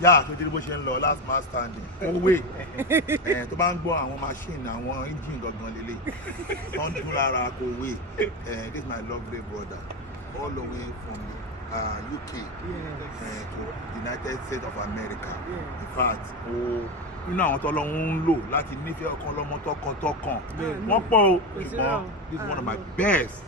yà tó dé bó ṣe ń lọ last man standing owó tó bá ń gbọ́ àwọn machine àwọn engine gangan lélẹ̀ tó ń dún lára kó wé this is my lovely brother all the way from UK to United States of America in fact inú àwọn tọ́lọ́hún ń lò láti nífẹ̀ẹ́ ọkàn lọ́mọ tọkàntọkàn wọ́n pọ̀ o ṣùgbọ́n this is one of my best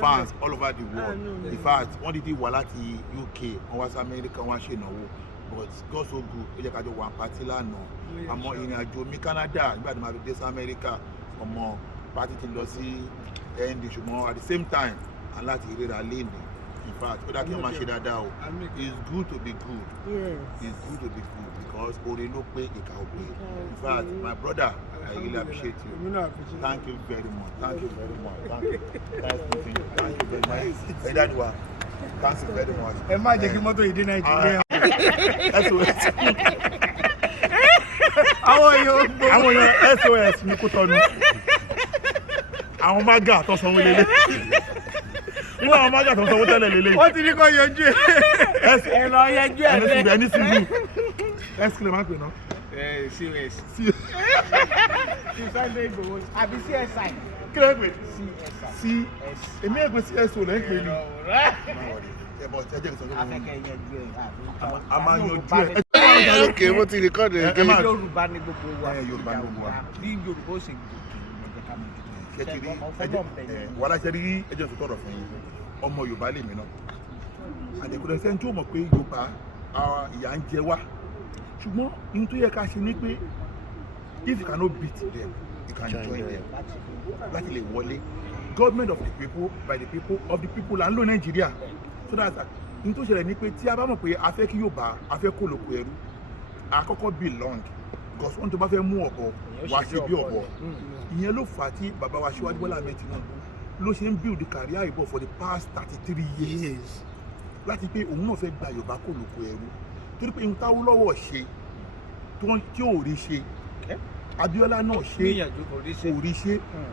fans all over the world in fact wọ́n dídí wá láti UK wọ́n wá sí America wọ́n á ṣe ìnáwó but God so good ó jẹ́ ká jọ wà pàtí lánàá àmọ́ ìrìn àjò mi Canada nígbà tí màá fi dé sí America ọmọ pàtí ti lọ sí ND ṣùgbọ́n at the same time aláti ríra léèní in fact ó dá kí wọ́n máa ṣe dáadáa o it's good to be good it's good to be good because oore ló pé ìkà ò pé in fact my brother I really appreciate you thank you very much thank you very much thank you very much ẹ dáàdi wa thank you very much. ẹ má jẹ́ kí mọ́tò yìí dé Nàìjíríà. àwọn èèyàn SOS ní kó tọ́nu àwọn mága tó sanwó lélẹ̀ nínú àwọn mága tó sanwó tẹ́lẹ̀ lélẹ̀. wọ́n ti ní kó yanjú ẹ̀. ẹ lọ yanjú ẹ̀ bẹ́ẹ̀. ẹni sùúrù ẹsìkìlẹ̀ máa ń pè náà. COS. Sunday Igboho àbí CSI. kí ló ń pè? CSI. èmi ẹ̀ pé CSO lẹ́ ń pè ní. a máa yanjú ẹ̀. ok mo ti rìkọ́dù ẹ̀. Yorùbá ní gbogbo wa. Yorùbá ní gbogbo wa. bí Yorùbá ó ṣe wàhálà ṣe rí ẹjọ́ tó tọrọ fún yín ọmọ Yorùbá lèmi náà àdẹ̀kùnrin sẹ́ni tó mọ̀ pé Yorùbá ìyà ń jẹ wá ṣùgbọ́n ohun tó yẹ ká ṣe ni pé if you cannot beat them you can join them láti lè wọlé government of the people by the people of the people là ń lò Nàìjíríà so that ohun tó ṣẹlẹ̀ ni pé tí a bá mọ̀ pé a fẹ́ kí Yorùbá a fẹ́ kó lóko ẹrú àkọ́kọ́ belong because wọ́n tó bá fẹ́ mú ọ̀bọ wá sí bí ọ̀bọ ìyẹn ló fà á tí bàbá wa Aṣíwájú Bọ́lá Ahmed Tinubu ló ṣe ń build the career ìbọ̀ for the past 33 years láti pé òun náà fẹ́ gba Yorùbá kó lóko ẹrú torí pé ohun táwọn lọ́wọ́ ṣe tí ò rí ṣe Abíọ́lá náà ṣe kò rí ṣe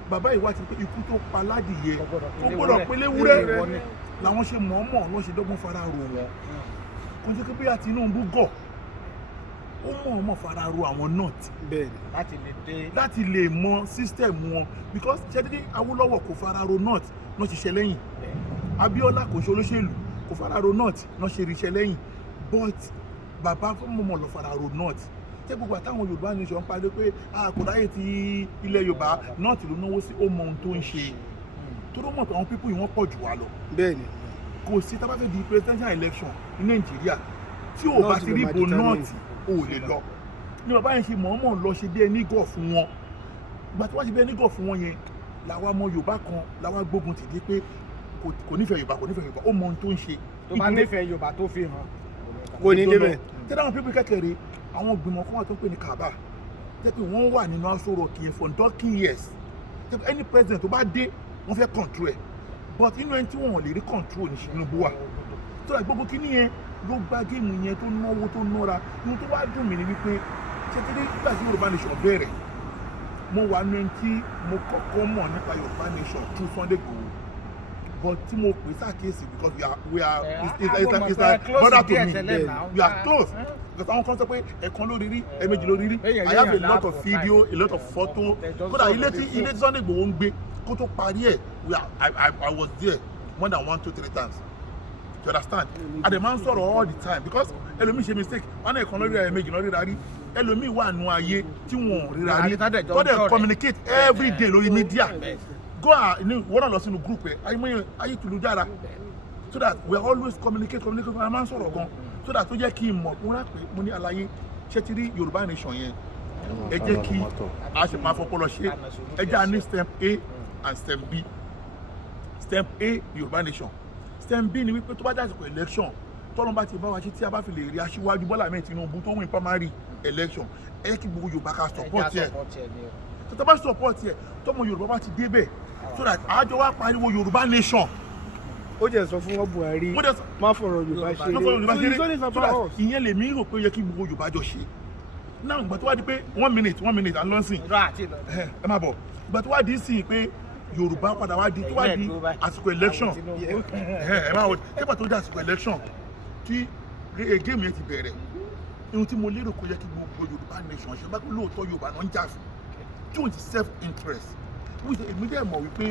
bàbá ìwà ti pé ikú tó pa ládìyẹ ó gbọ́dọ̀ pélé wúrẹ́ làwọn ṣe mọ̀ọ́mọ̀ lọ́ọ́ ṣe dọ́gbọ́n fara ro wọn kò jẹ́ pé bóyá Tinubu gọ̀ ó mọ̀ọ́mọ̀ fara ro àwọn north láti lè mọ system wọn because ṣẹ́dídé Awólọ́wọ̀ kò fara ro north náà ṣiṣẹ́ lẹ́yìn Abíọ́lá kò ṣe olóṣèlú kò fara ro north náà ṣe ríṣẹ́ lẹ́yìn but bàbá mọ̀ọ́mọ̀ lọ fara ro north ṣé gbogbo àtàwọn Yorùbá nation ń parí pé kò ráyè ti ilẹ̀ Yorùbá north ló náwó sí ó mọ ohun tó ń ṣe tó ló mọ̀ pé àwọn pípọ̀ yìí wọ́n pọ̀ jù wá lọ bẹ́ẹ̀ni kò sí tá bá fẹ́ di presidential election ní Nàìjíríà tí ò bá ti rí ìbò north ò lè lọ ní bàbá yẹn ṣe mọ̀ọ́mọ̀ lọ ṣe bí ẹni gọ̀ fún wọn ìgbà tí wọ́n ṣe bí ẹni gọ̀ fún wọn yẹn làwa ọmọ Yorùbá kan làwa gbógun tì dé pé kò nífẹ̀ẹ́ Yorùbá ó mọ ohun tó ń ṣe. tó bá nífẹ̀ẹ́ Yorùbá tó fi hàn kò ní débẹ̀. tẹ́lẹ̀ àwọn pípẹ́ kékeré àwọn gbìmọ̀ kan wà tó ń pè ní Kaaba jẹ́ pé wọ́n wà nínú Aso Rock yẹn for donkey years jẹ́ pé any president tó bá dé wọ́n fẹ́ control ẹ̀ but inú ẹni tí wọ́n lè rí control ní Tinubu wà tó dà gbogbo kíní yẹn ló gbá géèmù yẹn tó náwó tó nọ́ra ohun tó wá dùn mí ni wípé ṣètìlẹ́ nígbà tí Yorùbá nation bẹ̀rẹ̀ mo wà ní ẹni tí mo kọ́kọ́ mọ̀ nípa Yorùbá nation through Sunday Igboho but tí mo pè sákèsì because we are it's like brother to me we are close because àwọn kan sọ pé ẹ̀kan lórí rí ẹ̀mejì lórí rí I have a lot of video a lot of photo kódà ilé tí Sunday Igboho ń gbé kó tó parí ẹ̀ I was there more than 1, 2, 3 times. You understand? And the man sọ̀rọ̀ all the time because ẹlòmíì ṣe mistake wọn náà ẹ̀kan lórí ẹ̀mejì lórí rárí ẹlòmíì wà nù ayé tí wọn ò ríra rí tó dẹ̀ communicate every day lórí media go ní wọ́n náà lọ sínú group ẹ̀ ayé tùlù dára so that we are always communicate a máa ń sọ̀rọ̀ gan so that tó jẹ́ kí n mọ̀ kó rà pé mo ní àlàyé ṣé ti rí Yorùbá nation yẹn ẹ jẹ́ kí a ṣe máa fọpọlọ ṣe ẹ jẹ́ a ní stamp A and stamp B stamp A Yorùbá nation stamp B ni wípé tó bá jásìkò election tọ́lọ́ bá ti bá wa ṣe tí a bá fi lè rí Aṣíwájú Bọ́lá Ahmed Tinubu tó win primary election ẹ kí gbogbo Yorùbá ká support ẹ tó bá support ẹ tọ́mọ Yorùbá bá ti débẹ̀ so that àjọ wa pariwo Yorùbá nation. ó jẹ́ sọ fún wọn Buhari má fọ̀rọ̀ Yorùbá ṣeré so that ìyẹn lè mí rò pé ó yẹ kí gbogbo Yorùbá jọ ṣe náà ìgbà tó wá di pé 1 minute and lọ́sìn ẹ má bọ̀ ìgbà tó wá di sí pé Yorùbá padà wá di tó wá di àsìkò election ẹ má wọ nígbà tó di àsìkò election tí géèmù yẹn ti bẹ̀rẹ̀ ohun tí mo lérò kó yẹ kí gbogbo Yorùbá nation ṣe bá pé lóòótọ́ Yorùbá náà ń jà fún tí wọ́n ti self interest èmi dẹ̀ mọ̀ wípé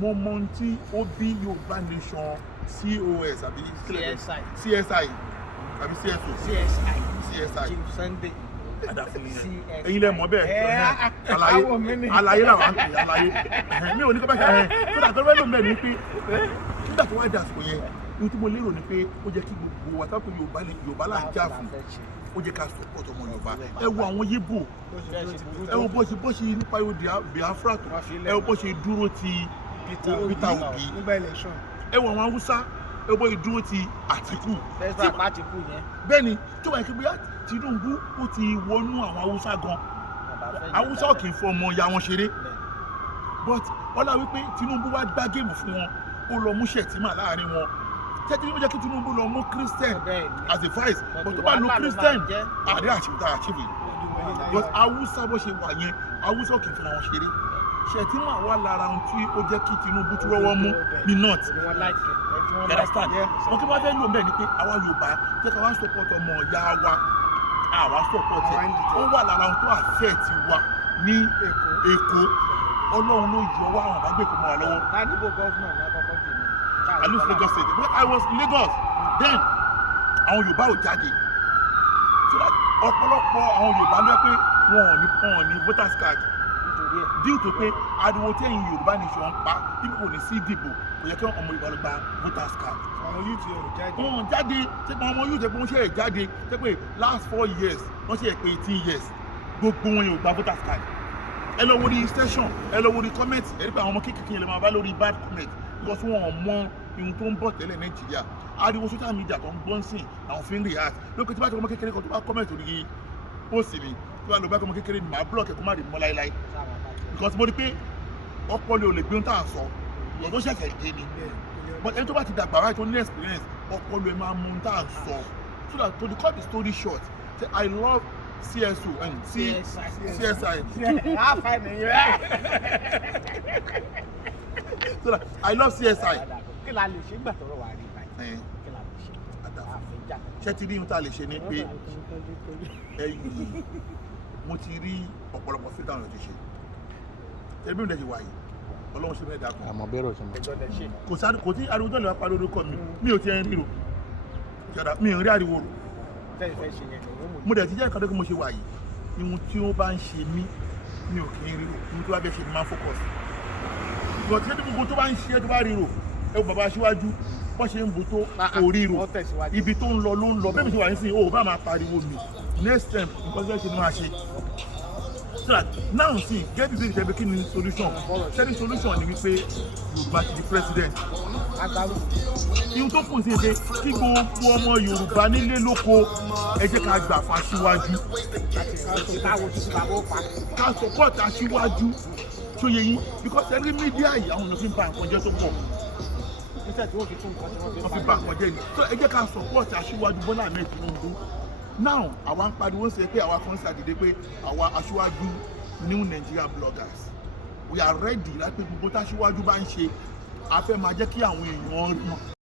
mo mọ ohun tí ó bí Yorùbá nation COS àbí CSI àbí CSI ẹ̀yin lẹ mọ̀ bẹ́ẹ̀ àlàyé làwọn à ń pè àlàyé mi ò ní kọ́ bá ṣe tó dà tó fẹ́ lò mẹ́rin ni pé nígbà tó wá dà sọ yẹn ohun tí mo lérò ni pé ó jẹ́ kí gbogbo wa tápò Yorùbá là ń jà fún ó jẹ́ ká support ọmọ Yorùbá ẹ wo àwọn Yíbò ẹ wo bó ṣe nípa Biafra tó ẹ wo bó ṣe dúró ti Peter Obi ẹ wo àwọn Haúsá ẹ wo bó ṣe dúró ti Àtíkù bẹ́ẹ̀ ni tí wọ́n yẹ kí bóyá Tinubu ó ti wọnú àwọn Haúsá gan Haúsá ò kì í fọ ọmọ ìyá wọn ṣeré but ọlá wípé Tinubu wá gbá géèmù fún wọn ó lọ mú Shettima láàrin wọn tẹ́tí ó jẹ́ kí Tinubu lọ mú Christian as a vice but tó bá lo Christian àdé àṣìwì but Haúsá bó ṣe wà yẹn Haúsá ò kì í fi àwọn ṣeré Shettima wà lára ohun tí ó jẹ́ kí Tinubu tún rọ́wọ́ mú ní north understand wọn kí wọ́n fẹ́ lò bẹ́ẹ̀ ni pé àwa Yorùbá jẹ́ ká wá support ọmọ ìyá wa àwa support ẹ̀ ó wà lára ohun tó affect wa ní Èkó Ọlọ́run ló yọ wá àwọn àbágbèkó mọ́ wa lọ́wọ́. I live Lagos State when I was in Lagos then àwọn Yorùbá ò jáde so that ọ̀pọ̀lọpọ̀ àwọn Yorùbá ló yẹ pé wọn ò ní voters card due to pé ariwo tí ẹ̀yin Yorùbá nation ń pa ibi kò ní sí ìdìbò kò yẹ kí ọmọ Yorùbá lọ gba voters card. àwọn youth yẹn ò jáde. wọn jáde ṣé pé ọmọ youth ẹgbẹ́ wọn ṣe é jáde ṣé pé last 4 years wọ́n ṣe é pé 18 years gbogbo wọn yóò gba voters card. ẹ lọ wo di station ẹ lọ wo di comment ẹ rí pé àwọn ọmọ kékeré lè máa bá lórí bad comment because wọn ò mọ ihun tó ń bọ̀ tẹ́lẹ̀ Nàìjíríà ariwo social media tó ń gbọ́n sìn àwọn fi ń react lókè tí bá ti ọmọ kékeré kan tó bá comment orí post mi tí wọ́n lọ bá ọmọ kékeré ni màá block ẹ̀ kó má rí mọ́ láéláé because mo rí pé ọpọlọ ò lè gbé ohun tá à ń sọ ìwọ tó ṣẹ̀ṣẹ̀ dé ni but ẹni tó bá ti dàgbà wáyé tó ní experience ọpọlọ ẹ máa mú ohun tá à ń sọ so that to cut the story short say I love CSO and CSI so that I love CSI. kí la lè ṣe gbà tọrọ wà rí báyìí kí la lè ṣe àfẹjà. ṣé ti rí ohun tá a lè ṣe ni pé ẹ̀yìn mo ti rí ọ̀pọ̀lọpọ̀ fíìtà ọ̀nà ti ṣe ẹbí mi lè ṣe wáyé Ọlọ́run ṣe mẹ́ta kan àmọ́ bẹ́rẹ̀ ọ̀ṣun mọ́ kò tí ariwo tó lè wá parí orúkọ mi ò ti ẹ̀ ń ríro mi ò rí ariwo rò mo dẹ̀ ti jẹ́ ìkàdé kí mo ṣe wáyé ihun tí ó bá ń ṣe mí mi ò kì í ríro ihun tó bá bẹ́ ṣe ni máa ń focus ìgbọ̀n tí ẹni gbogbo tó bá ń ṣe tó bá ríro ẹ wò bàbá aṣíwájú bọ́n ṣe ń bu tó kò ríro ibi tó ń lọ ló ń lọ bẹ́ẹ̀ mi ṣe wà nísìnyí ó bá máa pariwo mi next time nǹkan tó fẹ́ ṣe ni máa ṣe so that now see get the big table kí ni solution ṣẹ́ni solution ni wípé Yorùbá ti di president ihun tó kù sí ẹ kí gbogbo ọmọ Yorùbá nílé lóko ẹ jẹ́ ká gbà fún aṣíwájú ká support aṣíwájú tó yẹ yín because every media yìí àwọn ọ̀nà fi ń ba nǹkan jẹ́ tó pọ̀ wọ́n fi ba nǹkan jẹ́ ni so ẹ jẹ́ ká support aṣíwájú Bọ́lá Ahmed Tinubu now àwa ń pariwo ṣe pé àwa kan ṣàdédé pé àwa aṣíwájú new Nigeria bloggers we are ready láti pé gbogbo táṣíwájú bá ń ṣe a fẹ́ máa jẹ́ kí àwọn èèyàn rí